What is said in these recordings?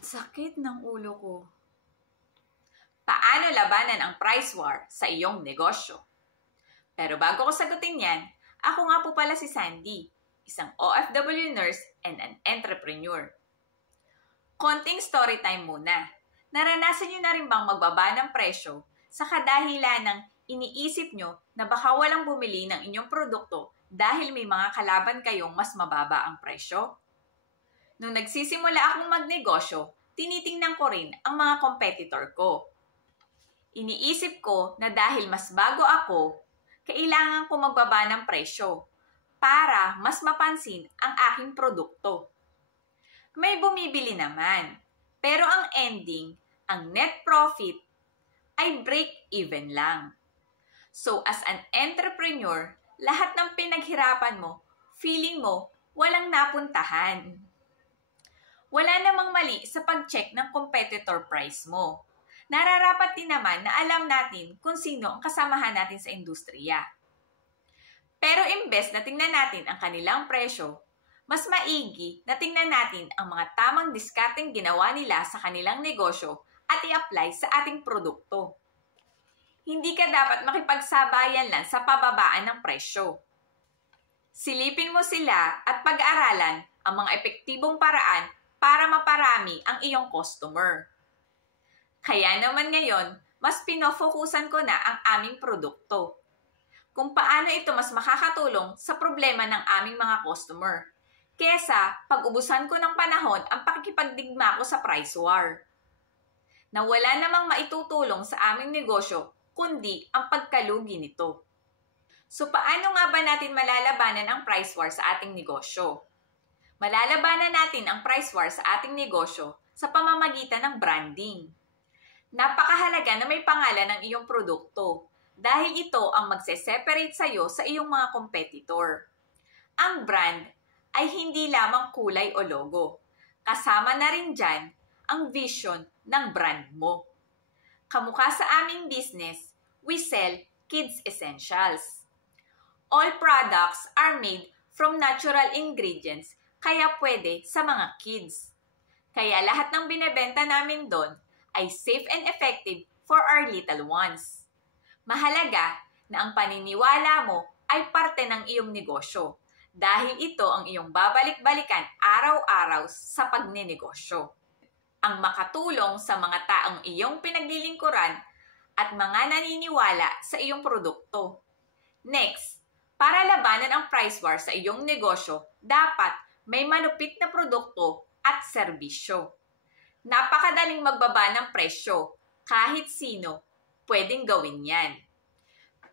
Sakit ng ulo ko. Paano labanan ang price war sa iyong negosyo? Pero bago ko sagutin yan, ako nga po pala si Sandy, isang OFW nurse and an entrepreneur. Konting story time muna. Naranasan nyo na rin bang magbaba ng presyo sa kadahilan ng iniisip nyo na baka walang bumili ng inyong produkto dahil may mga kalaban kayong mas mababa ang presyo? Nung nagsisimula akong magnegosyo, tinitingnan ko rin ang mga competitor ko. Iniisip ko na dahil mas bago ako, kailangan ko magbaba ng presyo para mas mapansin ang aking produkto. May bumibili naman, pero ang ending, ang net profit, ay break-even lang. So as an entrepreneur, lahat ng pinaghirapan mo, feeling mo, walang napuntahan. Wala namang mali sa pag-check ng competitor price mo. Nararapat din naman na alam natin kung sino ang kasamahan natin sa industriya. Pero imbes na tingnan natin ang kanilang presyo, mas maigi na tingnan natin ang mga tamang diskarteng ginawa nila sa kanilang negosyo at i-apply sa ating produkto. Hindi ka dapat makipagsabayan lang sa pababaan ng presyo. Silipin mo sila at pag-aralan ang mga epektibong paraan para maparami ang iyong customer. Kaya naman ngayon, mas pinofokusan ko na ang aming produkto. Kung paano ito mas makakatulong sa problema ng aming mga customer, kesa pag-ubusan ko ng panahon ang pakikipagdigma ko sa price war. Na wala namang maitutulong sa aming negosyo, kundi ang pagkalugi nito. So paano nga ba natin malalabanan ang price war sa ating negosyo? Malalabanan natin ang price war sa ating negosyo sa pamamagitan ng branding. Napakahalaga na may pangalan ng iyong produkto dahil ito ang magse-separate sa iyo sa iyong mga competitor. Ang brand ay hindi lamang kulay o logo. Kasama na rin dyan ang vision ng brand mo. Kamukha sa aming business, we sell kids essentials. All products are made from natural ingredients kaya pwede sa mga kids. Kaya lahat ng binebenta namin doon ay safe and effective for our little ones. Mahalaga na ang paniniwala mo ay parte ng iyong negosyo dahil ito ang iyong babalik-balikan araw-araw sa pagnenegosyo. Ang makatulong sa mga taong iyong pinaglilingkuran at mga naniniwala sa iyong produkto. Next, para labanan ang price war sa iyong negosyo, dapat may malupit na produkto at serbisyo. Napakadaling magbaba ng presyo. Kahit sino, pwedeng gawin yan.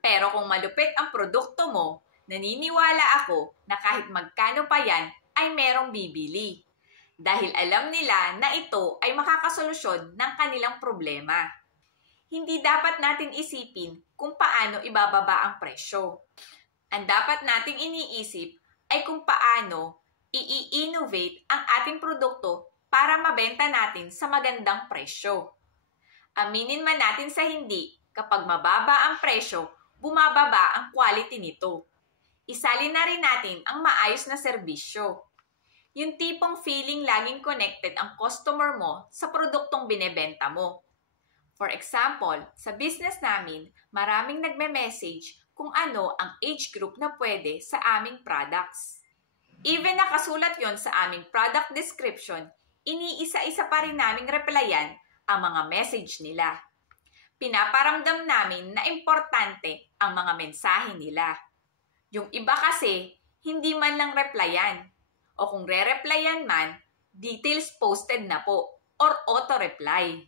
Pero kung malupit ang produkto mo, naniniwala ako na kahit magkano pa yan, ay merong bibili. Dahil alam nila na ito ay makakasolusyon ng kanilang problema. Hindi dapat natin isipin kung paano ibababa ang presyo. Ang dapat nating iniisip ay kung paano i-innovate ang ating produkto para mabenta natin sa magandang presyo. Aminin man natin sa hindi, kapag mababa ang presyo, bumababa ang quality nito. Isalin na rin natin ang maayos na serbisyo. Yung tipong feeling laging connected ang customer mo sa produktong binebenta mo. For example, sa business namin, maraming nagme-message kung ano ang age group na pwede sa aming products. Even nakasulat yon sa aming product description, iniisa-isa pa rin naming replyan ang mga message nila. Pinaparamdam namin na importante ang mga mensahe nila. Yung iba kasi, hindi man lang replyan. O kung re-replyan man, details posted na po or auto-reply.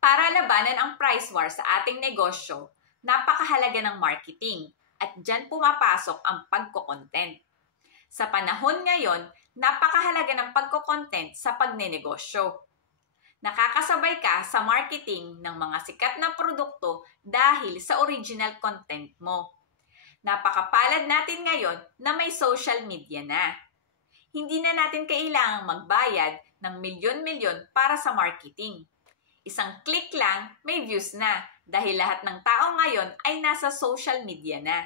Para labanan ang price war sa ating negosyo, napakahalaga ng marketing at dyan pumapasok ang pagko-content. Sa panahon ngayon, napakahalaga ng pagko-content sa pagnenegosyo. Nakakasabay ka sa marketing ng mga sikat na produkto dahil sa original content mo. Napakapalad natin ngayon na may social media na. Hindi na natin kailangang magbayad ng milyon-milyon para sa marketing. Isang click lang, may views na dahil lahat ng tao ngayon ay nasa social media na.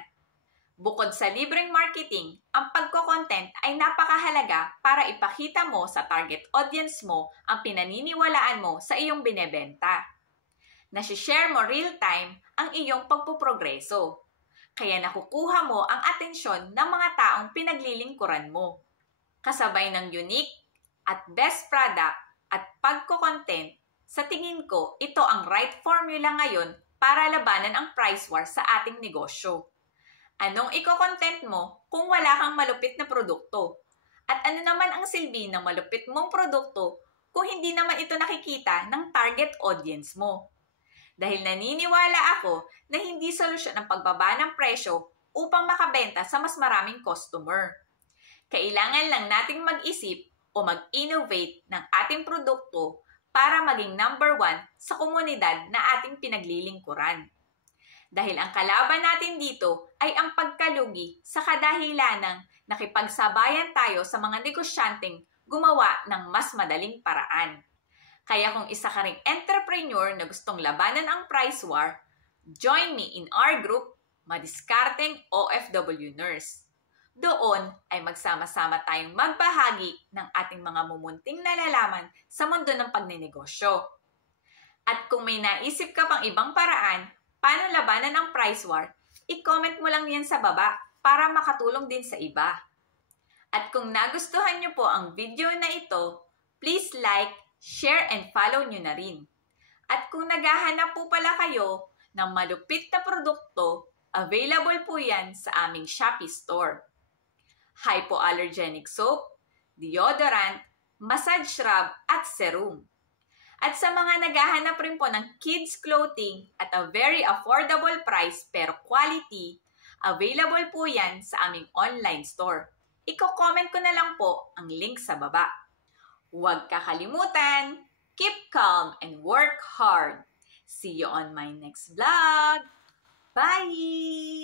Bukod sa libreng marketing, ang pagko-content ay napakahalaga para ipakita mo sa target audience mo ang pinaniniwalaan mo sa iyong binebenta. Nasi-share mo real-time ang iyong pagpuprogreso. Kaya nakukuha mo ang atensyon ng mga taong pinaglilingkuran mo. Kasabay ng unique at best product at pagko-content, sa tingin ko, ito ang right formula ngayon para labanan ang price war sa ating negosyo. Anong iko-content mo kung wala kang malupit na produkto? At ano naman ang silbi ng malupit mong produkto kung hindi naman ito nakikita ng target audience mo? Dahil naniniwala ako na hindi solusyon ang pagbaba ng presyo upang makabenta sa mas maraming customer. Kailangan lang nating mag-isip o mag-innovate ng ating produkto para maging number 1 sa komunidad na ating pinaglilingkuran. Dahil ang kalaban natin dito ay ang pagkalugi sa kadahilanang nakipagsabayan tayo sa mga negosyanteng gumawa ng mas madaling paraan. Kaya kung isa ka ring entrepreneur na gustong labanan ang price war, join me in our group, Madiskarteng OFW Nurse. Doon ay magsama-sama tayong magbahagi ng ating mga mumunting nalalaman sa mundo ng pagnenegosyo. At kung may naisip ka pang ibang paraan, paano labanan ang price war, i-comment mo lang yan sa baba para makatulong din sa iba. At kung nagustuhan nyo po ang video na ito, please like, share, and follow nyo na rin. At kung naghahanap po pala kayo ng malupit na produkto, available po yan sa aming Shopee store. Hypoallergenic soap, deodorant, massage scrub, at serum. At sa mga naghahanap rin po ng kids clothing at a very affordable price pero quality, available po yan sa aming online store. Iko-comment ko na lang po ang link sa baba. Huwag kakalimutan, keep calm and work hard. See you on my next vlog. Bye!